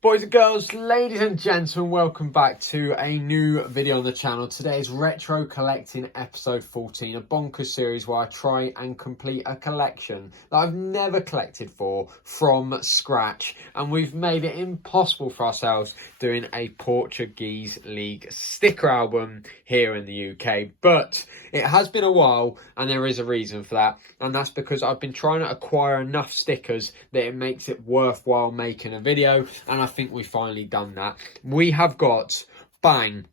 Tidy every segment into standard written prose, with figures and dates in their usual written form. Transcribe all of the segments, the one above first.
Boys and girls, ladies and gentlemen, welcome back to a new video on the channel. Today is Retro Collecting episode 14, a bonkers series where I try and complete a collection that I've never collected from scratch. And we've made it impossible for ourselves doing a Portuguese League sticker album here in the UK. But it has been a while and there is a reason for that. And that's because I've been trying to acquire enough stickers that it makes it worthwhile making a video. And I think we've finally done that. We have got, bang,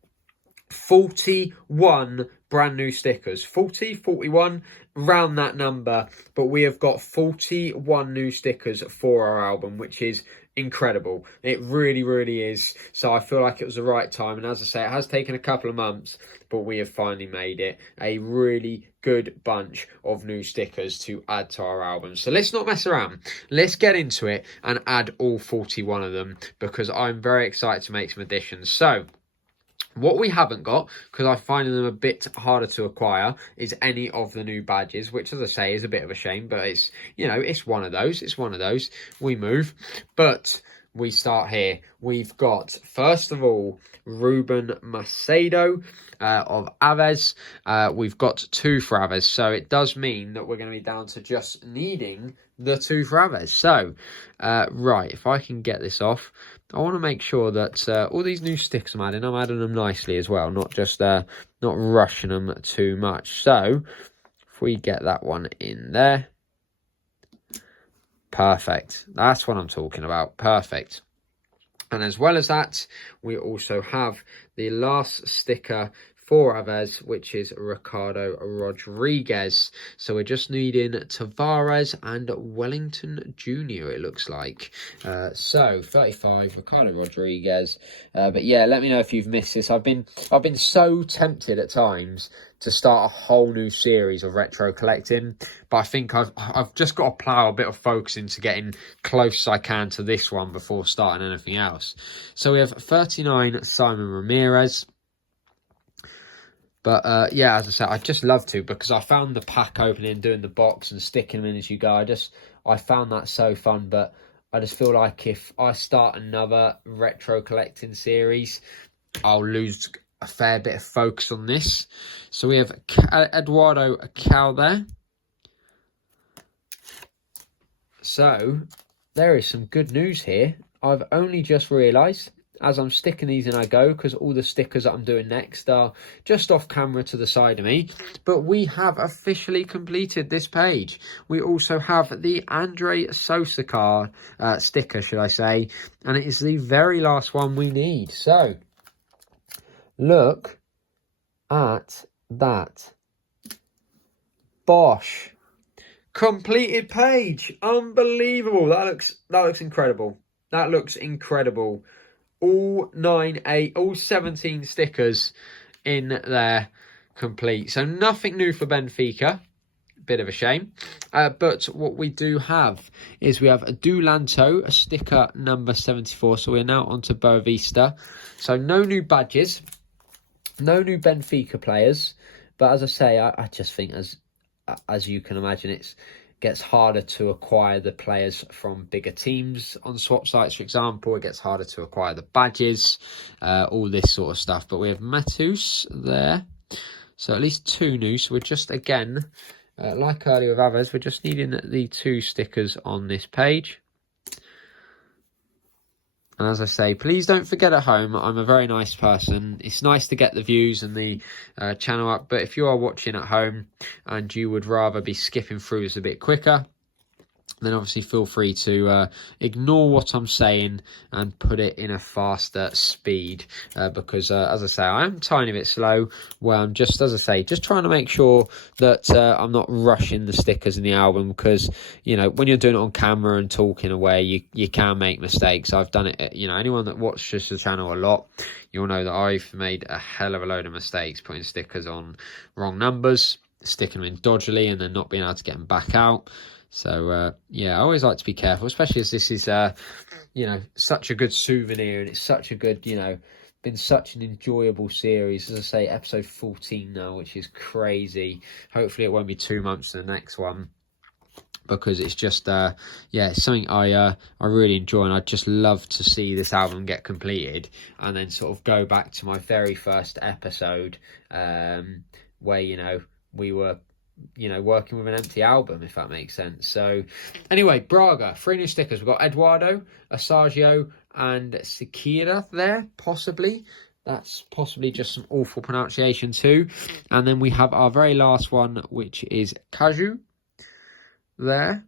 41 brand new stickers. 40, 41, round that number. But we have got 41 new stickers for our album, which is incredible. It really, really is. So I feel like it was the right time. And as I say, it has taken a couple of months, but we have finally made it a really good bunch of new stickers to add to our album. So let's not mess around. Let's get into it and add all 41 of them because I'm very excited to make some additions. So what we haven't got, because I find them a bit harder to acquire, is any of the new badges, which, as I say, is a bit of a shame, but it's, you know, it's one of those. It's one of those. We move. But we start here. We've got, first of all, Ruben Macedo of Aves. We've got 2 for Aves, so it does mean that we're going to be down to just needing the 2 for Aves. So, right, if I can get this off, I want to make sure that all these new stickers I'm adding them nicely as well, not just not rushing them too much. So, if we get that one in there, perfect. That's what I'm talking about. Perfect. And as well as that, we also have the last sticker for Aves, which is Ricardo Rodriguez. So we're just needing Tavares and Wellington Jr., it looks like. So 35, Ricardo Rodriguez. But yeah, let me know if you've missed this. I've been so tempted at times to start a whole new series of retro collecting, but I think I've just got to plough a bit of focus into getting close as I can to this one before starting anything else. So we have 39 Simon Ramirez. But yeah, as I said, I'd just love to, because I found the pack opening, doing the box and sticking them in as you go. I found that so fun, but I just feel like if I start another retro collecting series, I'll lose a fair bit of focus on this. So we have Eduardo Cal there. So there is some good news here. I've only just realised, as I'm sticking these in I go, because all the stickers that I'm doing next are just off camera to the side of me, but we have officially completed this page. We also have the Andre Sosa card, sticker, should I say, and it is the very last one we need. So, look at that. Bosh. Completed page. Unbelievable. That looks incredible. That looks incredible. All 17 stickers in there complete. So nothing new for Benfica. Bit of a shame. But what we do have is we have a Dulanto, a sticker number 74. So we're now on to Boavista. So no new badges. No new Benfica players. But as I say, I just think as you can imagine, it gets harder to acquire the players from bigger teams on swap sites, for example. It gets harder to acquire the badges, all this sort of stuff. But we have Matus there. So at least 2 new. So we're just, again, like earlier with others, we're just needing the 2 stickers on this page. And as I say, please don't forget at home, I'm a very nice person. It's nice to get the views and the channel up. But if you are watching at home and you would rather be skipping through this a bit quicker, then obviously feel free to ignore what I'm saying and put it in a faster speed. Because, as I say, I am a tiny bit slow, where I'm just, as I say, just trying to make sure that I'm not rushing the stickers in the album. Because, you know, when you're doing it on camera and talking away, you can make mistakes. I've done it, you know, anyone that watches the channel a lot, you'll know that I've made a hell of a load of mistakes putting stickers on wrong numbers, sticking them in dodgily, and then not being able to get them back out. So, yeah, I always like to be careful, especially as this is, you know, such a good souvenir, and it's such a good, you know, been such an enjoyable series. As I say, episode 14 now, which is crazy. Hopefully it won't be 2 months to the next one. because it's just it's something I really enjoy, and I'd just love to see this album get completed and then sort of go back to my very first episode where we were working with an empty album, if that makes sense. So anyway, Braga, 3 new stickers. We've got Eduardo, Asagio and Sekira there, possibly. That's possibly just some awful pronunciation too. And then we have our very last one, which is Kaju there.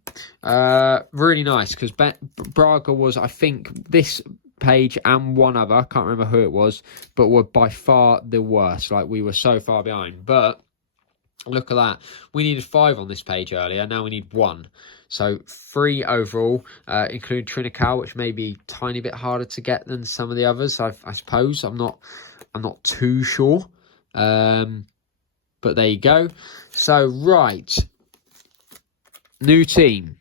Really nice, because Braga was, I think, this page and one other, I can't remember who it was, but were by far the worst. Like, we were so far behind. But look at that. We needed 5 on this page earlier. Now we need 1. So 3 overall, including Trinacao, which may be a tiny bit harder to get than some of the others, I suppose. I'm not too sure. But there you go. So, right. New team.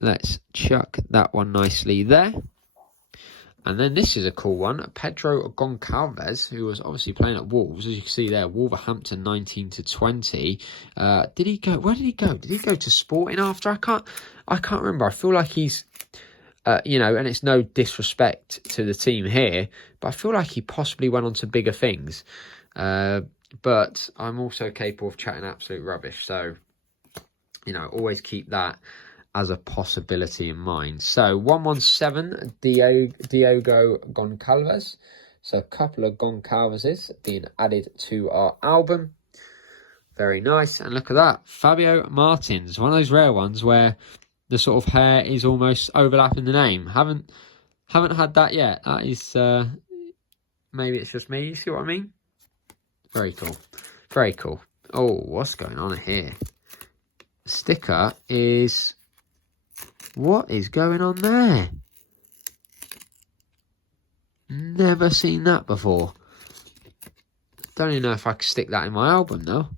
Let's chuck that one nicely there. And then this is a cool one. Pedro Goncalves, who was obviously playing at Wolves. As you can see there, Wolverhampton 19-20. Did he go? Where did he go? Did he go to Sporting after? I can't remember. I feel like he's, and it's no disrespect to the team here, but I feel like he possibly went on to bigger things. But I'm also capable of chatting absolute rubbish. So, always keep that as a possibility in mind. So 117, Diogo Goncalves. So a couple of Goncalveses being added to our album. Very nice. And look at that, Fabio Martins, one of those rare ones where the sort of hair is almost overlapping the name. Haven't had that yet. That is maybe it's just me. You see what I mean? Very cool. Very cool. Oh, what's going on here? Sticker is... What is going on there? Never seen that before. Don't even know if I could stick that in my album, though.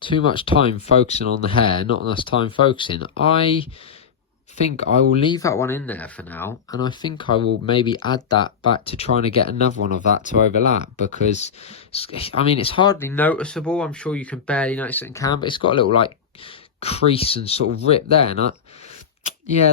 Too much time focusing on the hair, not enough time focusing. I think I will leave that one in there for now, and I think I will maybe add that back to trying to get another one of that to overlap, because it's hardly noticeable. I'm sure you can barely notice it in camera, but it's got a little like crease and sort of rip there, and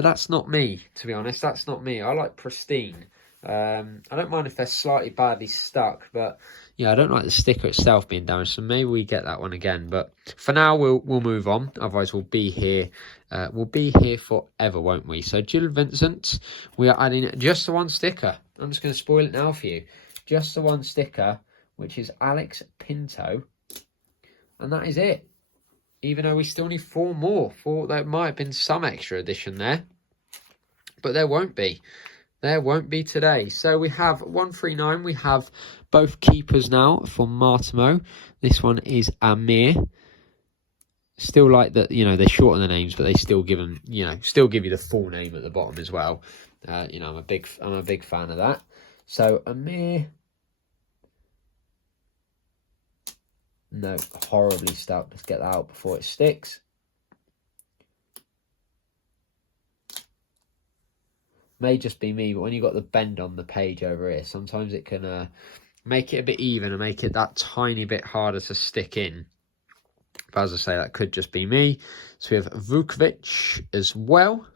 that's not me, to be honest. That's not me. I like pristine. I don't mind if they're slightly badly stuck, but I don't like the sticker itself being damaged, so maybe we get that one again. But for now, we'll move on. Otherwise, we'll be here. We'll be here forever, won't we? So, Gil Vincent, we are adding just the one sticker. I'm just going to spoil it now for you. Just the one sticker, which is Alex Pinto, and that is it. Even though we still need 4 more. There might have been some extra addition there, but there won't be. There won't be today. So we have 139. We have both keepers now for Martimo. This one is Amir. Still like that, they shorten the names, but they still give them, still give you the full name at the bottom as well. I'm a big fan of that. So Amir. No, horribly stuck. Let's get that out before it sticks. May just be me, but when you've got the bend on the page over here, sometimes it can make it a bit even and make it that tiny bit harder to stick in. But as I say, that could just be me. So we have Vukovic as well.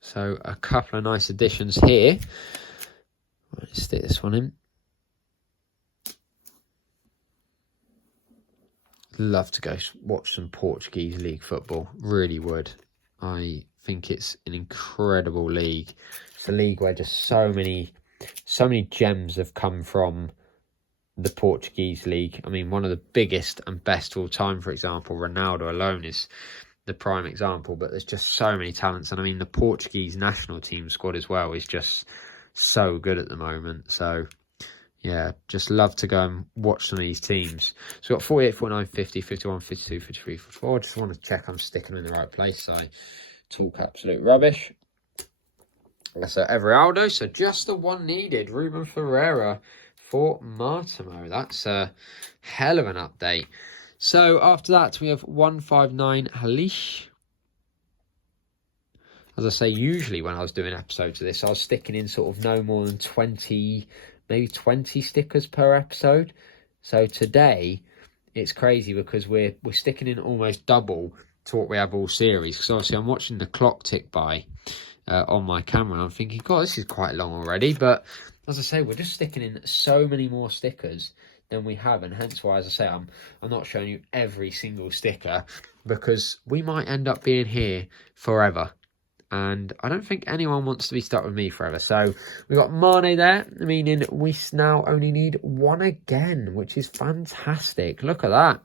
So a couple of nice additions here. Let's stick this one in. Love to go watch some Portuguese league football. Really would. I think it's an incredible league. It's a league where just so many gems have come from the Portuguese league. I mean, one of the biggest and best of all time, for example, Ronaldo alone is the prime example. But there's just so many talents. And I mean, the Portuguese national team squad as well is just so good at the moment. So yeah, just love to go and watch some of these teams. So we've got 48, 49, 50, 51, 52, 53, 54. Just want to check I'm sticking them in the right place. So I talk absolute rubbish. So Everaldo. So just the one needed. Ruben Ferreira for Martimo. That's a hell of an update. So after that, we have 159 Halish. As I say, usually when I was doing episodes of this, I was sticking in sort of no more than 20 maybe 20 stickers per episode. So today, it's crazy because we're sticking in almost double to what we have all series. Because obviously I'm watching the clock tick by on my camera, and I'm thinking, God, this is quite long already. But as I say, we're just sticking in so many more stickers than we have, and hence why, as I say, I'm not showing you every single sticker, because we might end up being here forever. And I don't think anyone wants to be stuck with me forever. So we got Mane there, meaning we now only need one again, which is fantastic. Look at that.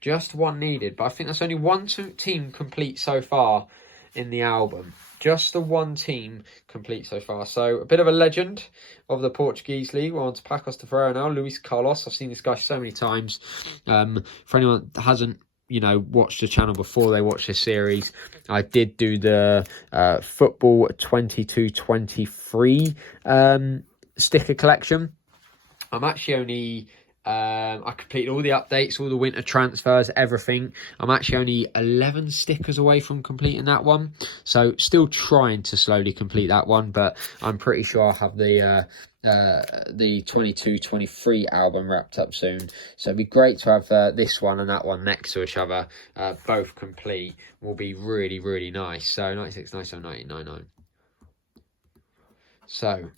Just one needed. But I think that's only one team complete so far in the album. Just the one team complete so far. So a bit of a legend of the Portuguese league. We're on to Pacos de Ferreira now. Luis Carlos. I've seen this guy so many times. For anyone that hasn't, watched the channel before they watch this series, I did do the Football 22-23 sticker collection. I'm actually only... I completed all the updates, all the winter transfers, everything. I'm actually only 11 stickers away from completing that one. So still trying to slowly complete that one, but I'm pretty sure I'll have the 22-23 album wrapped up soon. So it'd be great to have this one and that one next to each other, both complete. Will be really, really nice. So 96, 97, 98, 99. So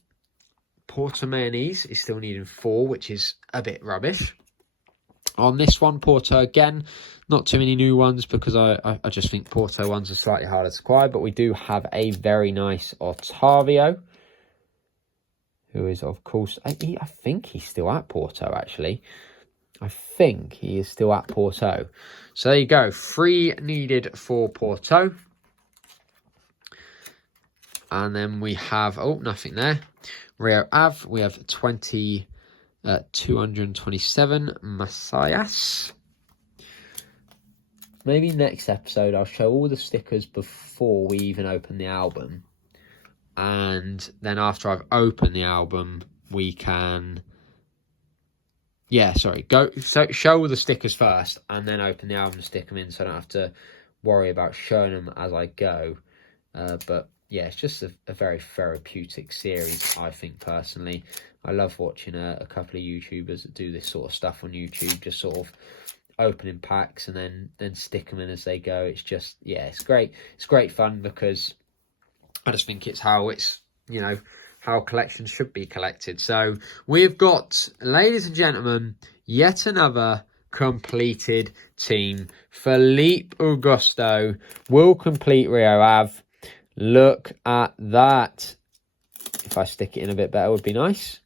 Porto Mayonnaise is still needing 4, which is a bit rubbish. On this one, Porto again, not too many new ones because I just think Porto ones are slightly harder to acquire. But we do have a very nice Otavio, who is, of course, I think he's still at Porto, actually. I think he is still at Porto. So there you go, 3 needed for Porto. And then we have, nothing there. Rio Ave, we have 227 Messias. Maybe next episode I'll show all the stickers before we even open the album. And then after I've opened the album, we can... show all the stickers first and then open the album and stick them in, so I don't have to worry about showing them as I go. But yeah, it's just a very therapeutic series, I think, personally. I love watching a couple of YouTubers that do this sort of stuff on YouTube, just sort of opening packs and then stick them in as they go. It's just, yeah, it's great. It's great fun because I just think it's how how collections should be collected. So we've got, ladies and gentlemen, yet another completed team. Felipe Augusto will complete Rio Ave. Look at that. If I stick it in a bit better, would be nice.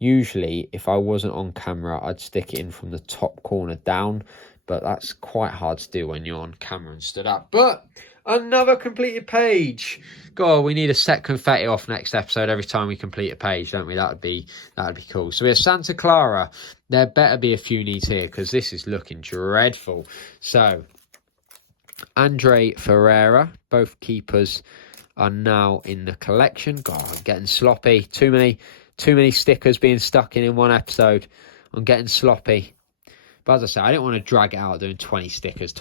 Usually, if I wasn't on camera, I'd stick it in from the top corner down. But that's quite hard to do when you're on camera and stood up. But another completed page. God, we need a set confetti off next episode every time we complete a page, don't we? That'd be cool. So we have Santa Clara. There better be a few needs here because this is looking dreadful. So Andre Ferreira, both keepers are now in the collection. God, I'm getting sloppy. Too many stickers being stuck in one episode. I'm getting sloppy. But as I say, I don't want to drag it out doing 20 stickers.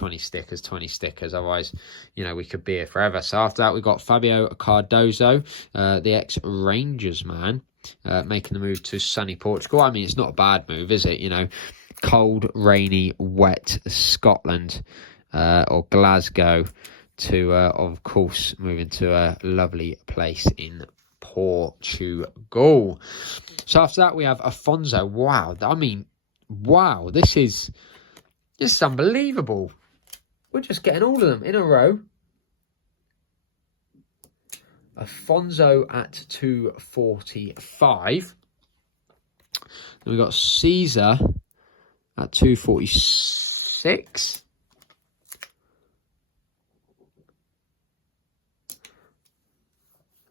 Otherwise, we could be here forever. So after that, we've got Fabio Cardozo, the ex-Rangers man, making the move to sunny Portugal. I mean, it's not a bad move, is it? Cold, rainy, wet Scotland. Or Glasgow to, of course, moving to a lovely place in Portugal. So after that, we have Afonso. Wow. I mean, wow. This is unbelievable. We're just getting all of them in a row. Afonso at 245. Then we've got Caesar at 246.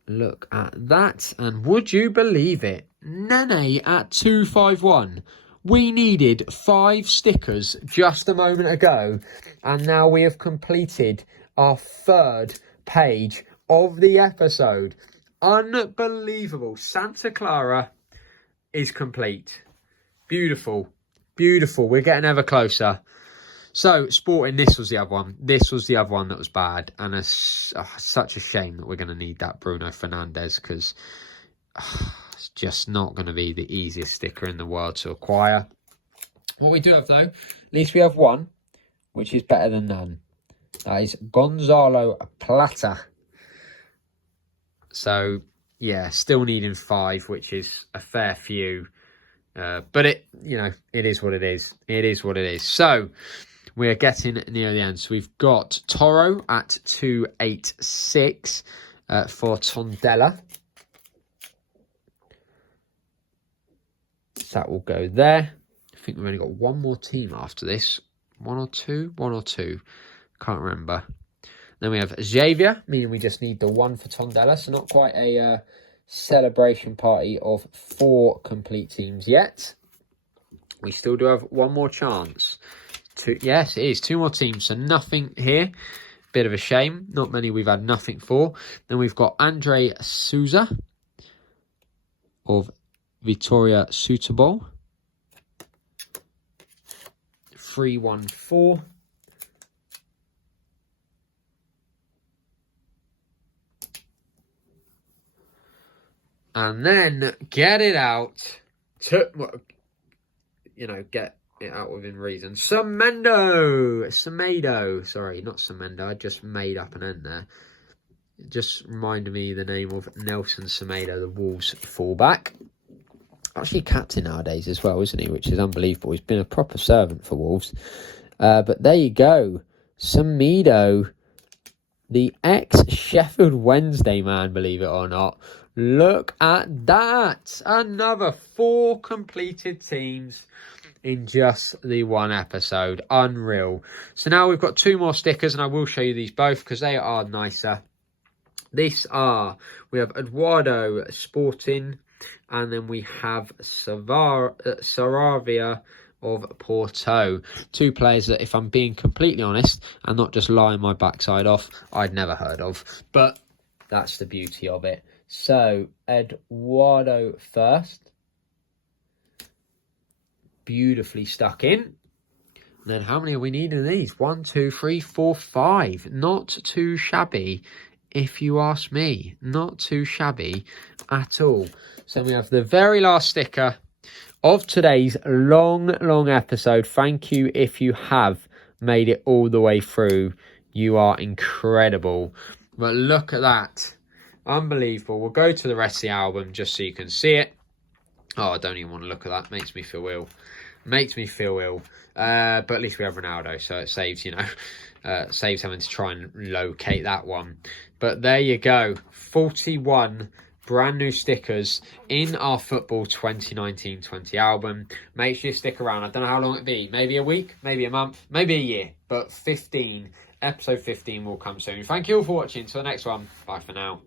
Look at that. And would you believe it? Nene at 251. We needed 5 stickers just a moment ago. And now we have completed our 3rd page of the episode. Unbelievable. Santa Clara is complete. Beautiful. Beautiful. We're getting ever closer. So, Sporting, this was the other one. This was the other one that was bad. And it's such a shame that we're going to need that Bruno Fernandes because it's It's just not going to be the easiest sticker in the world to acquire. What we do have, though, at least we have one, which is better than none. That is Gonzalo Plata. So, yeah, still needing 5, which is a fair few. But it is what it is. It is what it is. So, we're getting near the end. So, we've got Toro at 286 for Tondela. So that will go there. I think we've only got one more team after this. One or two. Can't remember. Then we have Xavier, meaning we just need the 1 for Tondela. So not quite a celebration party of 4 complete teams yet. We still do have one more chance. Yes, it is 2 more teams. So nothing here. Bit of a shame. Not many we've had nothing for. Then we've got Andre Souza of Vitória Setúbal. 314. And then get it out. Get it out within reason. Semedo. Sorry, not Semedo. I just made up an N there. It just reminded me the name of Nelson Semedo, the Wolves fullback. Actually captain nowadays as well, isn't he? Which is unbelievable. He's been a proper servant for Wolves. But there you go. Semedo, the ex-Sheffield Wednesday man, believe it or not. Look at that. Another 4 completed teams in just the one episode. Unreal. So now we've got 2 more stickers, and I will show you these both because they are nicer. We have Eduardo Sporting, and then we have Saravia of Porto. 2 players that, if I'm being completely honest and not just lying my backside off, I'd never heard of. But that's the beauty of it. So, Eduardo first. Beautifully stuck in. And then how many are we needing of these? 1, 2, 3, 4, 5. Not too shabby, if you ask me. Not too shabby at all. So we have the very last sticker of today's long episode. Thank you if you have made it all the way through. You are incredible. But look at that. Unbelievable. We'll go to the rest of the album just so you can see it. Oh, I don't even want to look at that. Makes me feel ill. But at least we have Ronaldo, so it saves, saves having to try and locate that one. But there you go. 41 brand new stickers in our Football 2019-20 album. Make sure you stick around. I don't know how long it'll be. Maybe a week, maybe a month, maybe a year. But episode 15 will come soon. Thank you all for watching. Till the next one. Bye for now.